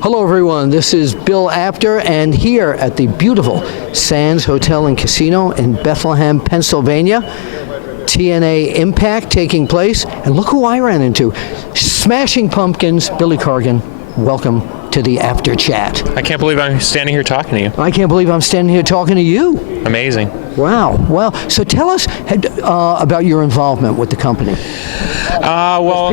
Hello everyone, this is Bill Apter, and here at the beautiful Sands Hotel and Casino in Bethlehem, Pennsylvania, TNA Impact taking place, and look who I ran into. Smashing Pumpkins, Billy Corgan. Welcome to the Apter Chat. I can't believe I'm standing here talking to you. I can't believe I'm standing here talking to you. Amazing. Wow. Well, so tell us about your involvement with the company.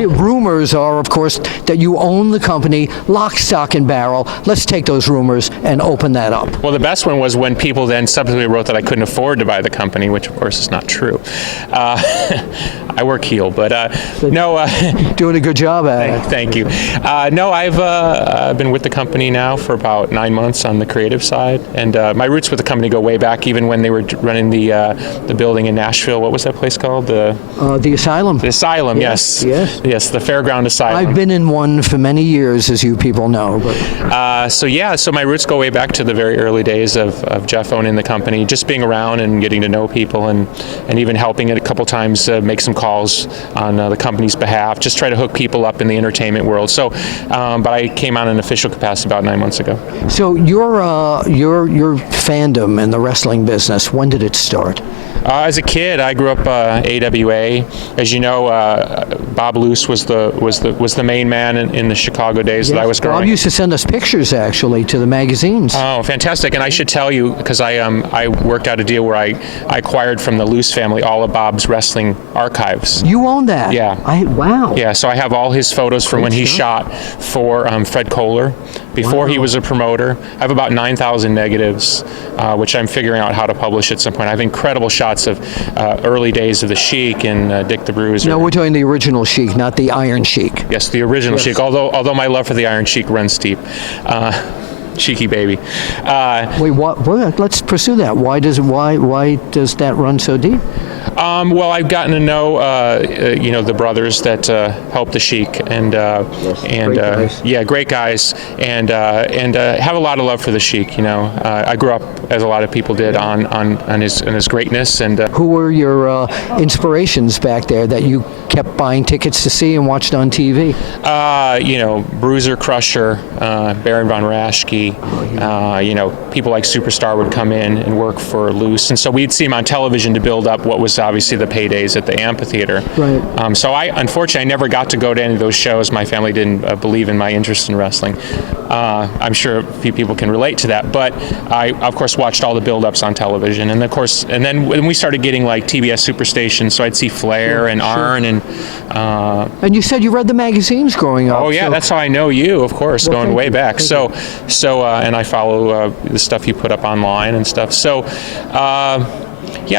Rumors are, of course, that you own the company, lock, stock, and barrel. Let's take those rumors and open that up. Well, the best one was when people then subsequently wrote that I couldn't afford to buy the company, which, of course, is not true. I work heel, but no. Doing a good job at it. Thank you. No, I've been with the company now for about 9 months on the creative side, and my roots with the company go way back, even when they were running the building in Nashville. What was that place called? The Asylum. The Asylum, yes. Yes, the Fairground Asylum. I've been in one for many years, as you people know. But. So my roots go way back to the very early days of Jeff owning the company, just being around and getting to know people, and even helping it a couple times make some calls on the company's behalf, just try to hook people up in the entertainment world. So, but I came on an official capacity about 9 months ago. So your fandom in the wrestling business, when did it start? As a kid, I grew up AWA. As you know, Bob Luce was the main man in the Chicago days that I was growing. Bob used to send us pictures actually to the magazines. Oh, fantastic! And I should tell you, because I worked out a deal where I acquired from the Luce family all of Bob's wrestling archives. You own that? Yeah. Wow. Yeah. So I have all his photos from when he shot for Fred Kohler. Before he was a promoter. I have about 9,000 negatives, which I'm figuring out how to publish at some point. I have incredible shots of early days of the Sheik and Dick the Bruiser. No, we're talking the original Sheik, not the Iron Sheik. Yes, the original Sheik, although my love for the Iron Sheik runs deep. Cheeky baby. Wait, what? Let's pursue that. Why does that run so deep? Well, I've gotten to know the brothers that help the Sheik, and great guys, and have a lot of love for the Sheik. I grew up, as a lot of people did, on his greatness. And who were your inspirations back there that you kept buying tickets to see and watched on TV? Bruiser, Crusher, Baron von Raschke. People like Superstar would come in and work for Luce, and so we'd see him on television to build up what was obviously the paydays at the amphitheater. Right. So unfortunately, I never got to go to any of those shows. My family didn't believe in my interest in wrestling. I'm sure a few people can relate to that, but I, of course, watched all the build-ups on television, and then when we started getting like TBS Superstation, so I'd see Flair and Arn and you said you read the magazines growing up. Oh yeah, that's how I know you, of course, going way back. So and I follow the stuff you put up online and stuff. So.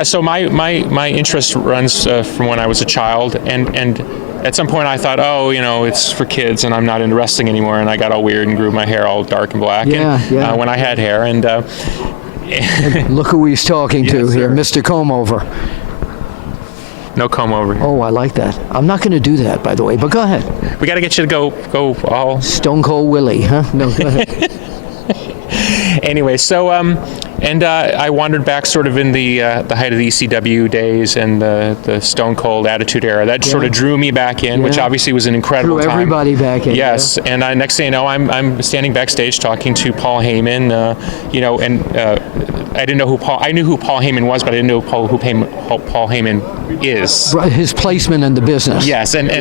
So my interest runs from when I was a child, and at some point I thought, it's for kids, and I'm not into wrestling anymore, and I got all weird and grew my hair all dark and black. When I had hair, and look who he's talking to here, sir. Mr. Comb-Over. No comb-over. Oh, I like that. I'm not going to do that, by the way, but go ahead. We got to get you to go all Stone Cold Willie, huh? No, go ahead. Anyway, so and I wandered back sort of in the height of the ECW days and the Stone Cold Attitude Era. That sort of drew me back in, which obviously was an incredible time. Drew everybody back in. Yes, and next thing you know, I'm standing backstage talking to Paul Heyman. I didn't know who Paul. I knew who Paul Heyman was, but I didn't know who Paul Heyman is. His placement in the business. Yes, and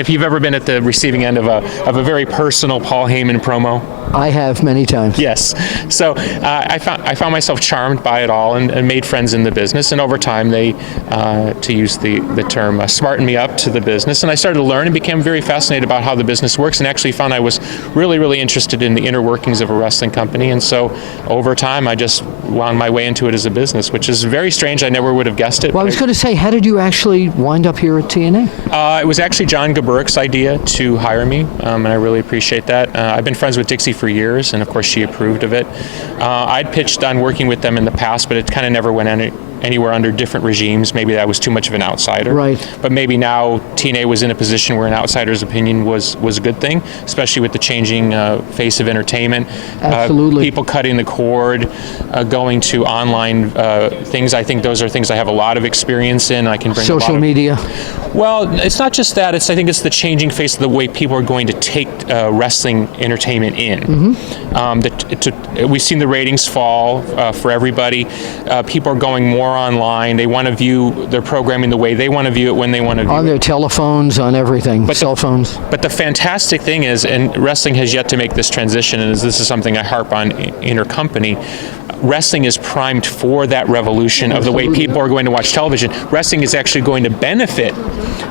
if you've ever been at the receiving end of a very personal Paul Heyman promo. I have many times. Yes. So I found myself charmed by it all and made friends in the business. And over time, they, to use the term, smartened me up to the business. And I started to learn and became very fascinated about how the business works, and actually found I was really, really interested in the inner workings of a wrestling company. And so over time, I just wound my way into it as a business, which is very strange. I never would have guessed it. Well, I was going to say, how did you actually wind up here at TNA? It was actually John Gaburik's idea to hire me, and I really appreciate that. I've been friends with Dixie for years, and of course she approved of it. I'd pitched on working with them in the past, but it kind of never went anywhere under different regimes. Maybe I was too much of an outsider. Right. But maybe now TNA was in a position where an outsider's opinion was a good thing, especially with the changing face of entertainment. Absolutely. People cutting the cord, going to online things. I think those are things I have a lot of experience in. I can bring Social media. Well, it's not just that. I think it's the changing face of the way people are going to take wrestling entertainment in. We've seen the ratings fall for everybody. People are going more online. They want to view their programming the way they want to view it when they want to view On it. their telephones, on everything, cell phones. But the fantastic thing is, and wrestling has yet to make this transition, and this is something I harp on in our company, wrestling is primed for that revolution of the way people are going to watch television. Wrestling is actually going to benefit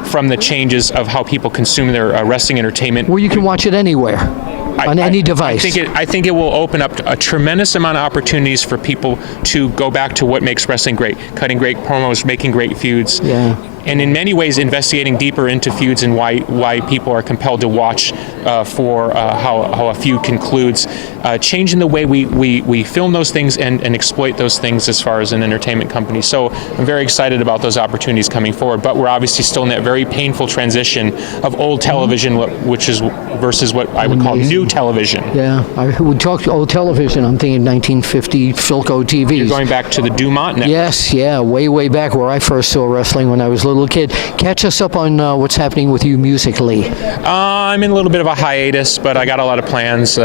from the changes of how people consume their wrestling entertainment. Well, you can watch it anywhere, on any device. I think it will open up a tremendous amount of opportunities for people to go back to what makes wrestling great: cutting great promos, making great feuds. Yeah. And in many ways, investigating deeper into feuds and why people are compelled to watch for how a feud concludes, changing the way we film those things and exploit those things as far as an entertainment company. So I'm very excited about those opportunities coming forward. But we're obviously still in that very painful transition of old television, which is versus what I would call new television. Yeah, I would talk old television. I'm thinking 1950 Philco TVs. You're going back to the Dumont network. Yes, yeah, way back where I first saw wrestling when I was a little kid. Catch us up on what's happening with you musically. I'm in a little bit of a hiatus, but I got a lot of plans,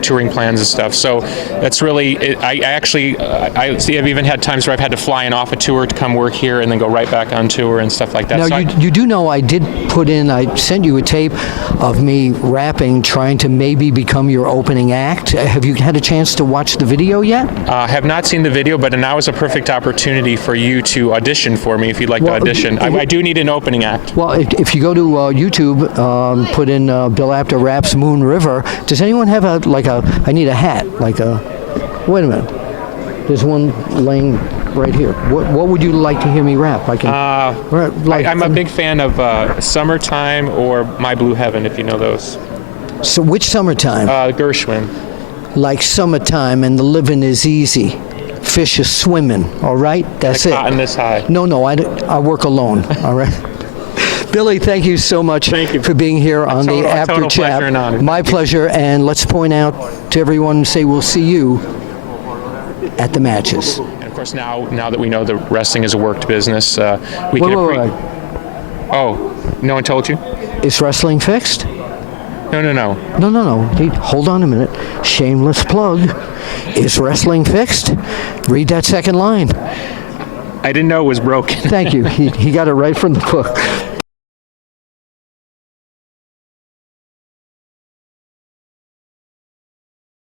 touring plans and stuff. So that's really, I've even had times where I've had to fly in off a tour to come work here and then go right back on tour and stuff like that. Now, So you do know I did I sent you a tape of me rapping, trying to maybe become your opening act. Have you had a chance to watch the video yet? I have not seen the video, but now is a perfect opportunity for you to audition for me if you'd like to audition. I do need an opening act. Well, if you go to YouTube, put in Bill Apter raps Moon River. Does anyone have I need a hat, wait a minute. There's one laying right here. What would you like to hear me rap? I'm a big fan of Summertime or My Blue Heaven, if you know those. So which Summertime? Gershwin. Like summertime and the living is easy. Fish are swimming, all right? That's it. Cotton this high. No, I work alone, all right? Billy, thank you so much for being here on the Apter Chat. Pleasure and honor. My pleasure, and let's point out to everyone, say we'll see you at the matches. And of course, now that we know that wrestling is a worked business, we can. Wait. Oh, no one told you? Is wrestling fixed? No. No. Hold on a minute. Shameless plug. Is wrestling fixed? Read that second line. I didn't know it was broken. Thank you. He got it right from the book.